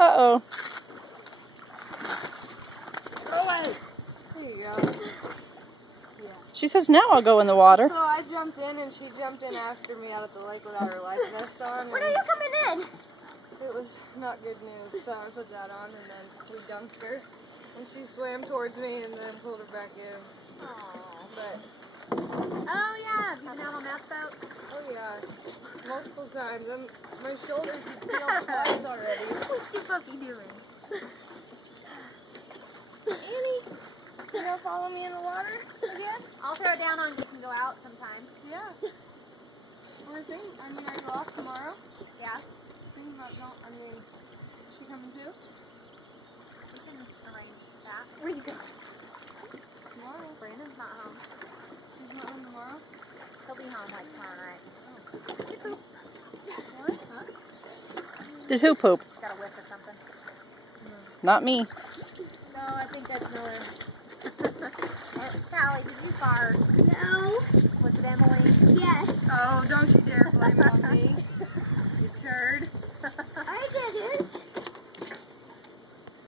Uh-oh. There you go. She says, now I'll go in the water. So I jumped in and she jumped in after me out of the lake without her life vest on. When are you coming in? It was not good news, so I put that on and then we dunked her. And she swam towards me and then pulled her back in. Aww. But, Oh yeah, have you been out on that boat? oh yeah, multiple times. My shoulders have peeled twice already. What's your puppy doing? Annie, you gonna follow me in the water again? I'll throw it down on you can go out sometime. Yeah. We're thinking, are you off tomorrow? Yeah. Thinking about going, is she coming too? We can arrange that. Where you go? Tomorrow. Brandon's not home. He's not home tomorrow? He'll be home like tomorrow night. What? Huh? Did who poop? He's got a whiff or something. Not me. No, I think that's Miller. Callie, did you fart? No. Was it Emily? Yes. Oh, don't you dare blame it on me.